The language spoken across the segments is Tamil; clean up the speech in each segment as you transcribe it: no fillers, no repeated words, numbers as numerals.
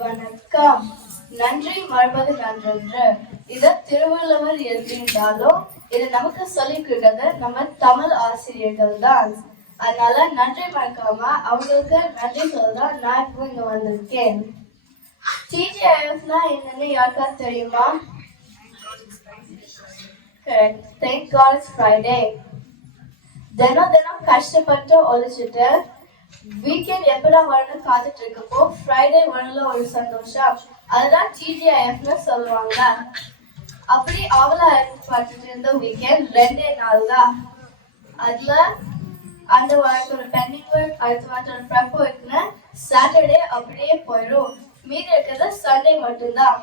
வணக்கம். நன்றி மறப்பது நன்றன்று. இத திருவள்ளுவர் எழுதியிருந்தாலும் இது நமக்கு சொல்லிக் கொடுக்கிறது நம்ம தமிழ் ஆசிரியர்கள் தான். அதனால நன்றி மறக்காம அவங்களுக்கு நன்றி சொல்லதான் நான் இப்போ இங்க வந்திருக்கேன். TGIFனா என்னன்னு யாருக்கா தெரியுமா? Correct. Thank God it's Friday. தினம் கஷ்டப்பட்டு ஒழிச்சிட்டு வீக்கெண்ட் எப்படா வரணும் காத்துட்டு இருக்கப்போ ஃப்ரைடே வரல ஒரு சந்தோஷம். அதுதான் TGIFன்னு சொல்லுவாங்க. அப்படி அவளா பார்த்துட்டு இருந்த வீக்கெண்ட் 2 நாள் தான். அதுல அந்த வாரத்தோட பெண்டிங் ஒர்க், அடுத்த வாரத்தோட ப்ரெப் ஒர்க்னு சாட்டர்டே அப்படியே போயிடும். மீதி இருக்கிறது சண்டே மட்டும்தான்.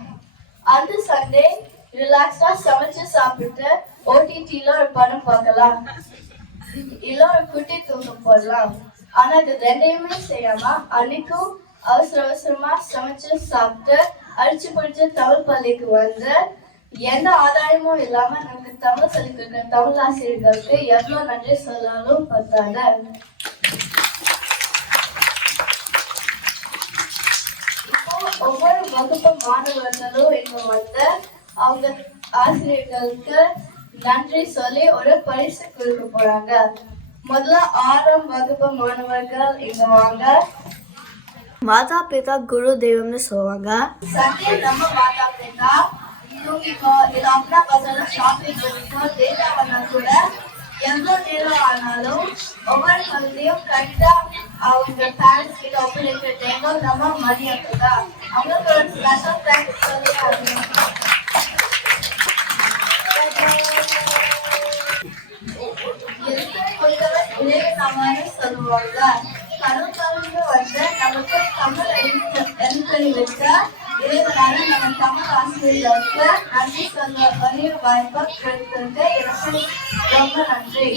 அந்த சண்டே ரிலாக்ஸ்டா சமைச்சு சாப்பிட்டு OTTல ஒரு படம் பார்க்கலாம், இல்ல ஒரு குட்டி தூக்கம் போடலாம். ஆனா இது ரெண்டையுமே செய்யாம அன்னைக்கும் அவசரமா சமைச்சு சாப்பிட்டு அடிச்சு பிடிச்சு தமிழ் பள்ளிக்கு வந்து எந்த ஆதாயமும் இல்லாம நமக்கு தமிழ் சொல்லிக் கொடுக்குற தமிழ் ஆசிரியர்களுக்கு எவ்வளவு நன்றி சொல்லாலும் பத்தாது. இப்போ ஒவ்வொரு வகுப்பு மாணவர்களும் இங்க வந்து அவங்க ஆசிரியர்களுக்கு நன்றி சொல்லி ஒரு பரிசு கொடுக்க போறாங்க. முதல்ல 6ஆம் வகுப்பு மாணவர்கள் இங்க வாங்க. மாதா பிதா குரு தெய்வம்னு சொல்லுவாங்க. சண்டே நம்ம மாதா பிதா தூங்கிக்கோ, இல்ல அப்பா பசங்க ஷாப்பிங் பண்ணிக்கோ, டேட்டா பண்ணா கூட எவ்வளவு நேரம் ஆனாலும் ஒவ்வொரு குழந்தையும் கரெக்டா அவங்க பேரண்ட்ஸ் கிட்ட ஒப்படைக்கிற டைம் நம்ம மதியம் தான். அவங்களுக்கு ஒரு ஸ்பெஷல் தேங்க்ஸ் சொல்லி ஆகணும். சொல்லுவாங்க. கடவுள் வந்து நமக்கு தமிழ் எழுத்தறி வச்ச இறைவனால நம்ம தமிழ் ஆசிரியர்களுக்கு நன்றி சொல்ல ஒரே வாய்ப்பா கிடைத்தது. எனக்கு ரொம்ப நன்றி.